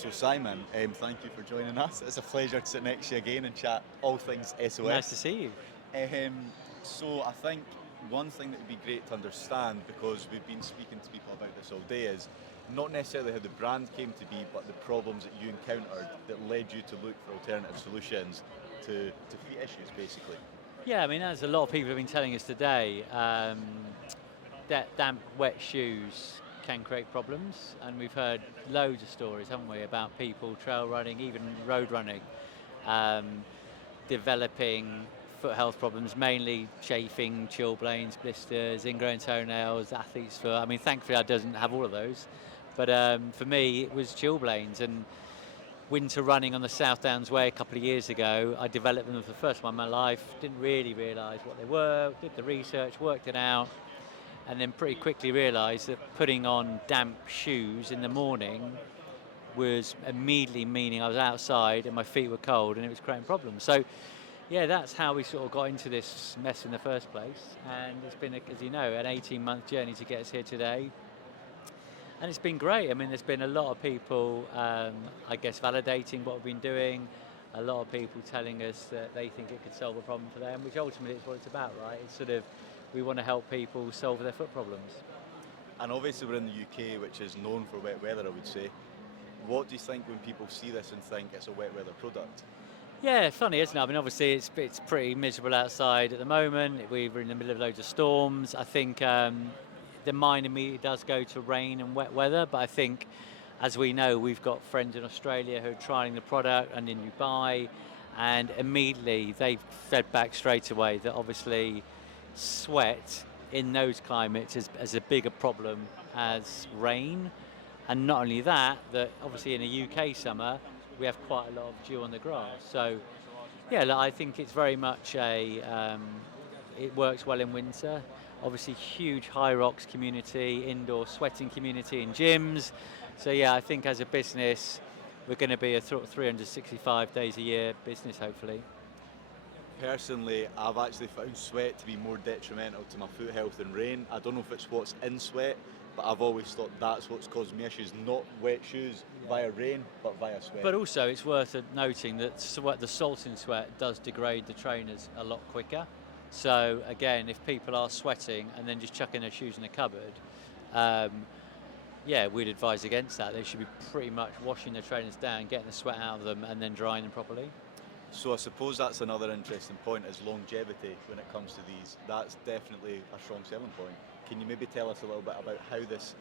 So Simon, thank you for joining us. It's a pleasure to sit next to you again and chat all things SOS. Nice to see you. So I think one thing that would be great to understand, because we've been speaking to people about this all day, is not necessarily how the brand came to be, but the problems that you encountered that led you to look for alternative solutions to feet issues, basically. Yeah, I mean, as a lot of people have been telling us today, that damp, wet shoes can create problems, and we've heard loads of stories, haven't we, about people trail running, even road running, um, developing foot health problems, mainly chafing, chilblains, blisters, ingrown toenails, athlete's foot. I mean, thankfully I doesn't have all of those, but for me it was chilblains. And winter running on the South Downs Way a couple of years ago, I developed them for the first time in my life, didn't really realise what they were, did the research, worked it out, and then pretty quickly realised that putting on damp shoes in the morning was immediately meaning I was outside and my feet were cold and it was creating problems. So yeah, that's how we sort of got into this mess in the first place, and it's been, as you know, an 18-month journey to get us here today. And it's been great. I mean, there's been a lot of people, I guess, validating what we've been doing, a lot of people telling us that they think it could solve a problem for them, which ultimately is what it's about, right? It's sort of, we want to help people solve their foot problems. And obviously we're in the UK, which is known for wet weather, I would say. What do you think when people see this and think it's a wet weather product? Yeah, funny, isn't it? I mean, obviously it's pretty miserable outside at the moment. We're in the middle of loads of storms. I think the mind immediately does go to rain and wet weather, but I think, as we know, we've got friends in Australia who are trying the product and in Dubai, and immediately they've fed back straight away that obviously sweat in those climates is a bigger problem as rain. And not only that obviously in a UK summer, we have quite a lot of dew on the grass. So, yeah, I think it's very much it works well in winter. Obviously, huge high rocks community, indoor sweating community in gyms. So, yeah, I think as a business, we're going to be a 365 days a year business, hopefully. Personally, I've actually found sweat to be more detrimental to my foot health than rain. I don't know if it's what's in sweat, but I've always thought that's what's caused me issues, not wet shoes via rain, but via sweat. But also, it's worth noting that the salt in sweat does degrade the trainers a lot quicker. So again, if people are sweating and then just chucking their shoes in a cupboard, we'd advise against that. They should be pretty much washing their trainers down, getting the sweat out of them, and then drying them properly. So I suppose that's another interesting point, is longevity when it comes to these. That's definitely a strong selling point. Can you maybe tell us a little bit about how this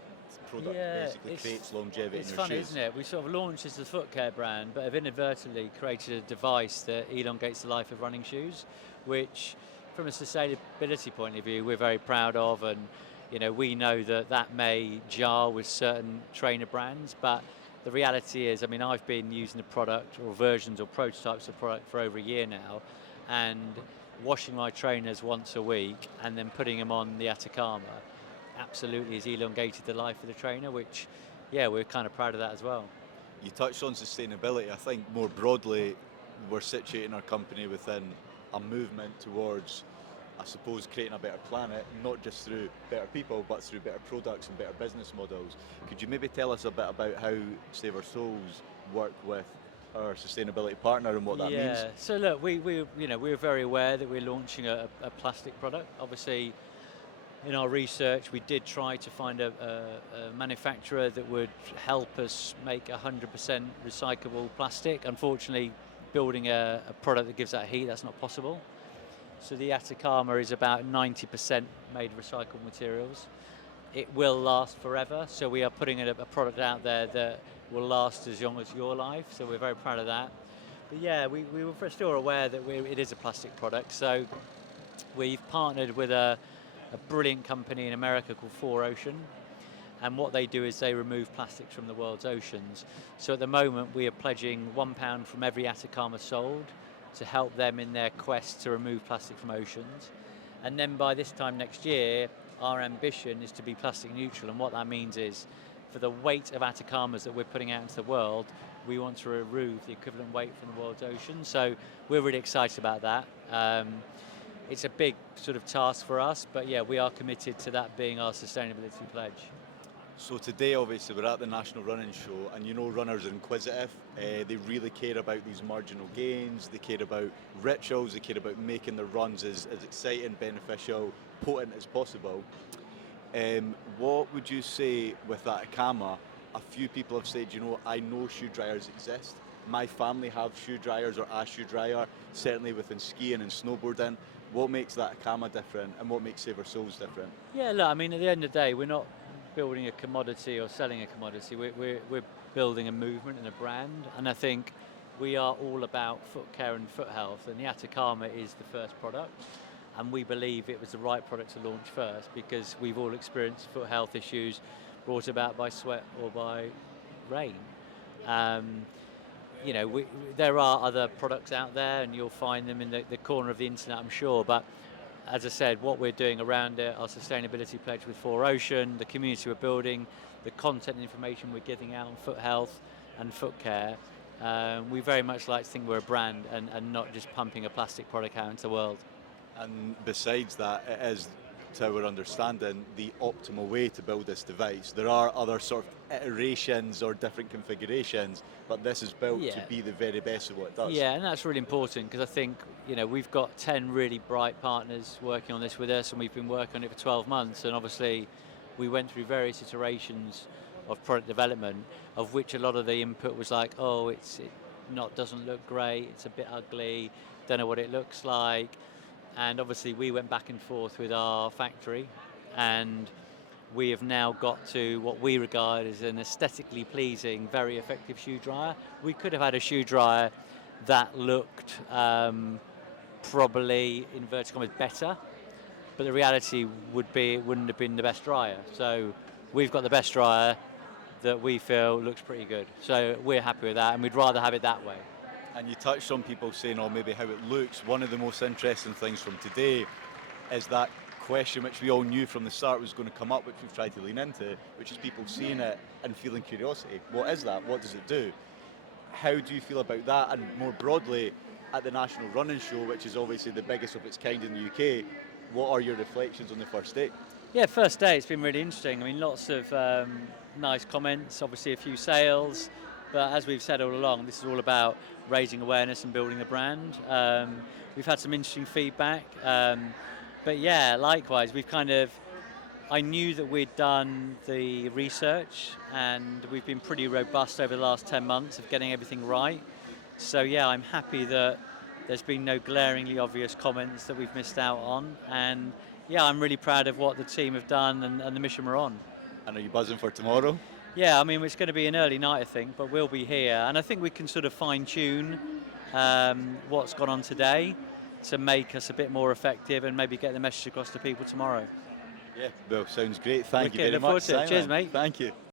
product basically creates longevity in your shoes? It's funny, isn't it? We sort of launched as a foot care brand, but have inadvertently created a device that elongates the life of running shoes, which, from a sustainability point of view, we're very proud of. And we know that may jar with certain trainer brands, but the reality is, I mean, I've been using the product or versions or prototypes of product for over a year now, and washing my trainers once a week and then putting them on the Atacama absolutely has elongated the life of the trainer, which, yeah, we're kind of proud of that as well. You touched on sustainability. I think more broadly, we're situating our company within a movement towards, I suppose, creating a better planet, not just through better people, but through better products and better business models. Could you maybe tell us a bit about how Save Our Souls work with our sustainability partner and what that means? Yeah, so look, we're very aware that we're launching a plastic product. Obviously, in our research, we did try to find a manufacturer that would help us make 100% recyclable plastic. Unfortunately, building a product that gives that heat, that's not possible. So the Atacama is about 90% made of recycled materials. It will last forever, so we are putting a product out there that will last as long as your life, so we're very proud of that. But yeah, we were still aware that it is a plastic product, so we've partnered with a brilliant company in America called 4Ocean, and what they do is they remove plastics from the world's oceans. So at the moment we are pledging £1 from every Atacama sold to help them in their quest to remove plastic from oceans. And then by this time next year, our ambition is to be plastic neutral, and what that means is, for the weight of Atacamas that we're putting out into the world, we want to remove the equivalent weight from the world's oceans. So we're really excited about that. It's a big sort of task for us, but yeah, we are committed to that being our sustainability pledge. So today, obviously, we're at the National Running Show, and you know runners are inquisitive. They really care about these marginal gains. They care about rituals. They care about making their runs as exciting, beneficial, potent as possible. What would you say with that Atacama? A few people have said, you know, I know shoe dryers exist. My family have shoe dryers or a shoe dryer, certainly within skiing and snowboarding. What makes that Atacama different, and what makes Save Our Souls different? Yeah, look, I mean, at the end of the day, we're not building a commodity or selling a commodity. We're building a movement and a brand, and I think we are all about foot care and foot health, and the Atacama is the first product, and we believe it was the right product to launch first because we've all experienced foot health issues brought about by sweat or by rain. You know, there are other products out there, and you'll find them in the corner of the internet, I'm sure, but as I said, what we're doing around it, our sustainability pledge with 4Ocean, the community we're building, the content and information we're giving out on foot health and foot care, we very much like to think we're a brand and not just pumping a plastic product out into the world. And besides that, it is, to our understanding, the optimal way to build this device. There are other sort of iterations or different configurations, but this is built to be the very best of what it does. Yeah, and that's really important because I think, you know, we've got 10 really bright partners working on this with us, and we've been working on it for 12 months, and obviously we went through various iterations of product development, of which a lot of the input was like, oh, it doesn't look great, it's a bit ugly, don't know what it looks like. And obviously we went back and forth with our factory, and we have now got to what we regard as an aesthetically pleasing, very effective shoe dryer. We could have had a shoe dryer that looked probably, in inverted commas, better, but the reality would be it wouldn't have been the best dryer. So we've got the best dryer that we feel looks pretty good. So we're happy with that, and we'd rather have it that way. And you touched on people saying, oh, maybe how it looks. One of the most interesting things from today is that question which we all knew from the start was going to come up, which we've tried to lean into, which is people seeing it and feeling curiosity. What is that? What does it do? How do you feel about that? And more broadly, at the National Running Show, which is obviously the biggest of its kind in the UK, what are your reflections on the first day? Yeah, first day, it's been really interesting. I mean, lots of nice comments, obviously a few sales, but as we've said all along, this is all about raising awareness and building the brand. We've had some interesting feedback, but yeah, likewise, I knew that we'd done the research, and we've been pretty robust over the last 10 months of getting everything right. So yeah, I'm happy that there's been no glaringly obvious comments that we've missed out on, and yeah, I'm really proud of what the team have done and the mission we're on. And are you buzzing for tomorrow? Yeah, I mean, it's going to be an early night, I think, but we'll be here. And I think we can sort of fine-tune what's gone on today to make us a bit more effective and maybe get the message across to people tomorrow. Yeah, well, sounds great. Thank you very look forward much, to it. Simon. Cheers, mate. Thank you.